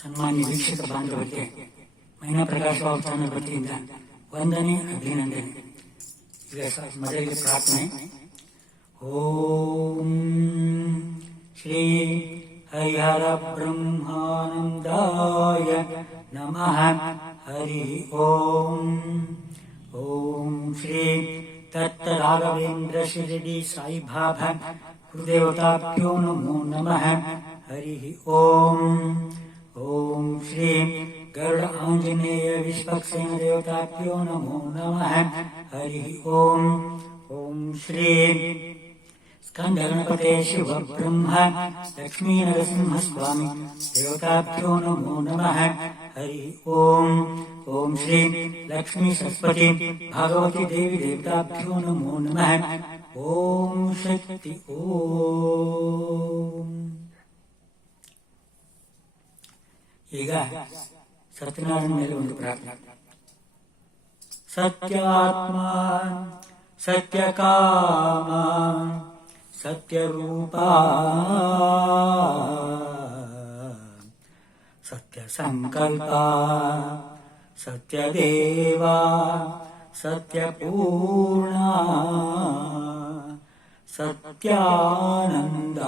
ಸನ್ಮಾನ್ಯ ವೀಕ್ಷಕ ಬಾಂಧವರಿಗೆ ಮೈನಾ ಪ್ರಕಾಶ್ ಬಾಬು ಚಾನಲ್ ವತಿಯಿಂದ ವಂದನೆ, ಅಭಿನಂದನೆ. ಈಗ ಮೊದಲಿಗೆ ಪ್ರಾರ್ಥನೆ. ಓಂ ಶ್ರೀ ಹರಿಹರ ಬ್ರಹ್ಮಾನಂದಾಯ ನಮಃ. ಹರಿ ಓಂ. ಓಂ ಶ್ರೀ ದತ್ತ ರಾಘವೇಂದ್ರ ಶಿರಡಿ ಸಾಯಿ ಬಾಬಾ ಗುರುದೇವತಾಭ್ಯೋ ನಮೋ ನಮಃ. ಹರಿ ಓಂ. ಓಂ ಶ್ರೀ ಗರುಡ ಆಂಜನೇಯ ವಿಶ್ವಕ್ಸೇನ ದೇವತಾಭ್ಯೋ ನಮೋ ನಮಃ. ಹರಿ ಓಂ. ಓಂ ಶ್ರೀ ಸ್ಕಂದ ಗಣಪತೆ ಶಿವ ಬ್ರಹ್ಮ ಲಕ್ಷ್ಮೀ ನರಸಿಂಹ ಸ್ವಾಮಿ ದೇವತಾಭ್ಯೋ ನಮೋ ನಮಃ. ಹರಿ ಓಂ. ಓಂ ಶ್ರೀ ಲಕ್ಷ್ಮೀ ಸರಸ್ವತಿ ಭಾಗವತಿ ದೇವಿ ದೇವತಾಭ್ಯೋ ನಮೋ ನಮಃ. ಓಂ ಶಕ್ತಿ. ಓಂ. ಈಗ ಸತ್ಯನಾರಾಯಣ ಮೇಲೆ ಒಂದು ಪ್ರಾರ್ಥನೆ. ಸತ್ಯಾತ್ಮ ಸತ್ಯಕಾಮ ಸತ್ಯರೂಪ ಸತ್ಯಸಂಕಲ್ಪ ಸತ್ಯದೇವ ಸತ್ಯಪೂರ್ಣ ಸತ್ಯಾನಂದ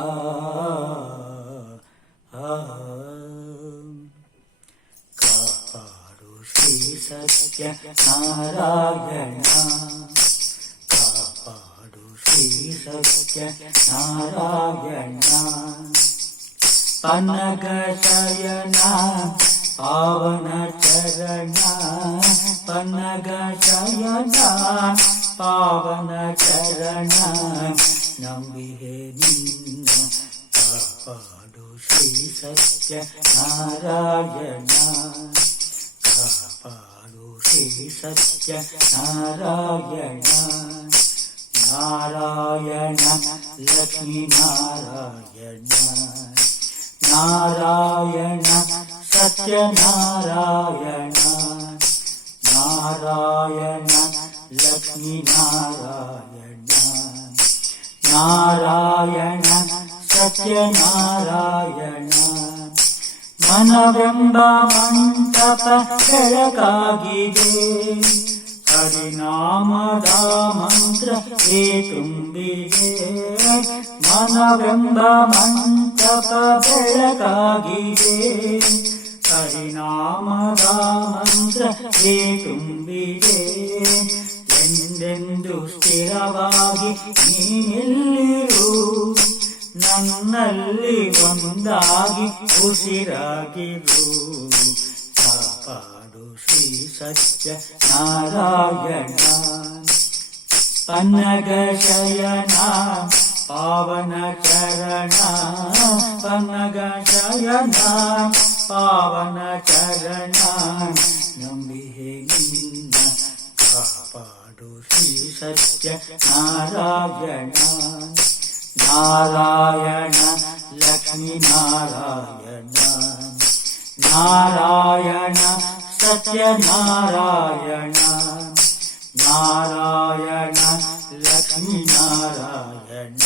ಕಾಪಾಡು ಶ್ರೀ ಸತ್ಯ ನಾರಾಯಣ, ಕಾಪಾಡು ಶ್ರೀ ಸತ್ಯ ನಾರಾಯಣ. ಪನ್ನಗ ಶಯನ ಪಾವನ ಚರಣ, ಪನ್ನಗ ಶಯನ ಪಾವನ ಚರಣ. ನಂಬಿಹೆ ನಿನ್ನ ಕಾಪಾಡು ಶ್ರೀ ಸತ್ಯ ನಾರಾಯಣ, ಕಾಪಾಡು ಶ್ರೀ ಸತ್ಯ ನಾರಾಯಣ. ನಾರಾಯಣ ಲಕ್ಷ್ಮೀ ನಾರಾಯಣ, ನಾರಾಯಣ ಸತ್ಯನಾರಾಯಣ, ನಾರಾಯಣ ಲಕ್ಷ್ಮೀ ನಾರಾಯಣ, ನಾರಾಯಣ ಸತ್ಯನಾರಾಯಣ. ಮನವೆಂಬ ಮಂಟಪ ಬೆಳಕಾಗಿದೆ, ಹರಿನಾಮದ ಮಂತ್ರ ತುಂಬಿದೆ. ಮನವೆಂಬ ಮಂಟಪ ಬೆಳಕಾಗಿದೆ, ಹರಿನಾಮದ ಮಂತ್ರ ತುಂಬಿದೆ. ಎಂದೆಂದು ಸ್ಥಿರವಾಗಿ ನೀನಿಲ್ಲಿರು, ನನ್ನಲ್ಲಿ ಒಂದಾಗಿ ಉಸಿರಾಗಿರು. ಕಾಪಾಡು ಶ್ರೀ ಸತ್ಯ ನಾರಾಯಣ. ಪನ್ನಗ ಶಯನ ಪಾವನ ಚರಣ, ಪನ್ನಗ ಶಯನ ಪಾವನ ಚರಣ. ನಂಬಿಹೆ ನಿನ್ನ ಕಾಪಾಡು ಶ್ರೀ ಸತ್ಯ ನಾರಾಯಣ, ನಾರಾಯಣ ಲಕ್ಷ್ಮೀ ನಾರಾಯಣ, ನಾರಾಯಣ ಸತ್ಯನಾರಾಯಣ, ನಾರಾಯಣ ಲಕ್ಷ್ಮೀ ನಾರಾಯಣ,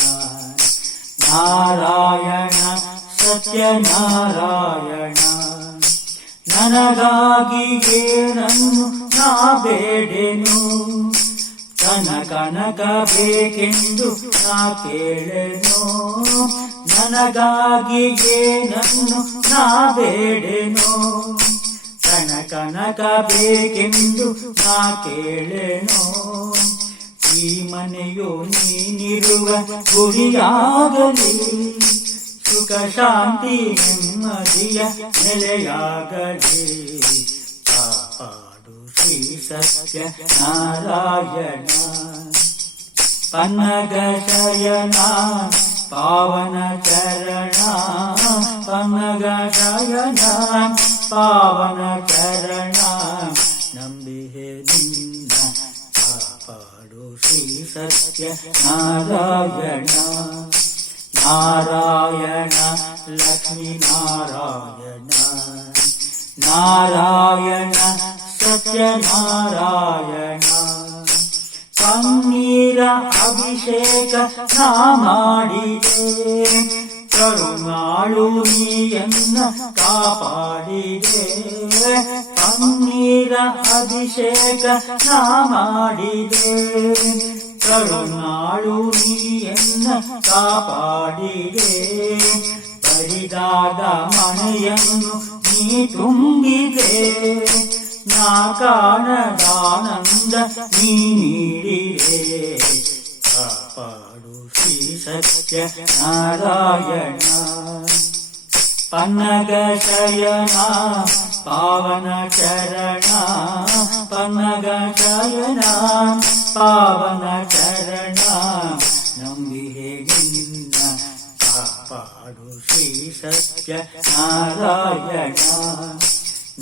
ನಾರಾಯಣ ಸತ್ಯನಾರಾಯಣ. ನನಗಾಗಿ ಏನನ್ನು ನಾ ಬೇಡೆನು, ಕನಕ ಬೇಕೆಂದು ನಾ ಕೇಳೆನು. ನನಗಾಗಿ ಏನನ್ನು ನಾ ಬೇಡೆನು, ಕನಕ ಬೇಕೆಂದು ನಾ ಕೇಳೆನು. ಈ ಮನೆಯು ನೀನಿರುವ ಗುರಿಯಾಗಲಿ, ಸುಖ ಶಾಂತಿ ನೆಮ್ಮದಿಯ ನೆಲೆಯಾಗಲಿ. ಕಾಪಾಡು ಶ್ರೀ ಸತ್ಯ ನಾರಾಯಣ. ಪನ್ನಗ ಶಯನ ಪಾವನ ಚರಣ, ಪನ್ನಗ ಶಯನ ಪಾವನ ಚರಣ. ನಂಬಿಹೆ ನಿನ್ನ ಕಾಪಾಡು ಶ್ರೀ ಸತ್ಯ ನಾರಾಯಣ, ನಾರಾಯಣ ಲಕ್ಷ್ಮೀ ನಾರಾಯಣ, ನಾರಾಯಣ ಸತ್ಯನಾರಾಯಣ. ಪನ್ನೀರ ಅಭಿಷೇಕ ನಾ ಮಾಡಿದೆ, ಕರುಣಾಳು ನೀಯನ್ನ ಕಾಪಾಡಿದೆ ಕಣ್ಣೀರ ಅಭಿಷೇಕ ನಾ ಮಾಡಿದೆ ಕರುಣಾಳು ನೀಯನ್ನ ಕಾಪಾಡಿದೆ ಬರಿದಾದ ಮನೆಯನ್ನು ನೀ ತುಂಬಿದೆ ನಾ ಕಾಣದಾನಂದ ನೀ ನೀಡಿದೆ ಕಾಪಾಡು ಶ್ರೀ ಸತ್ಯ ನಾರಾಯಣ ಪನ್ನಗ ಶಯನ ಪಾವನ ಚರಣ ಪನ್ನಗ ಶಯನ ಪಾವನ ಚರಣ ನಂಬಿಹೆ ನಿನ್ನ ಕಾಪಾಡು ಶ್ರೀ ಸತ್ಯ ನಾರಾಯಣ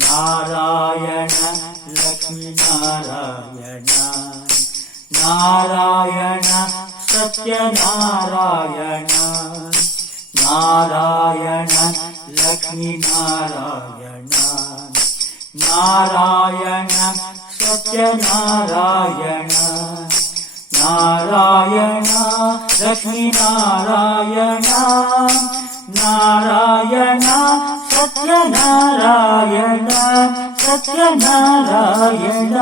ನಾರಾಯಣ ಲಕ್ಷ್ಮೀ ನಾರಾಯಣ ನಾರಾಯಣ ಸತ್ಯನಾರಾಯಣ ನಾರಾಯಣ ಲಕ್ಷ್ಮೀ ನಾರಾಯಣ ನಾರಾಯಣ ಸತ್ಯನಾರಾಯಣ ನಾರಾಯಣ ಲಕ್ಷ್ಮೀ ನಾರಾಯಣ ನಾರಾಯಣ ಸತ್ಯನಾರಾಯಣ ಸತ್ಯನಾರಾಯಣ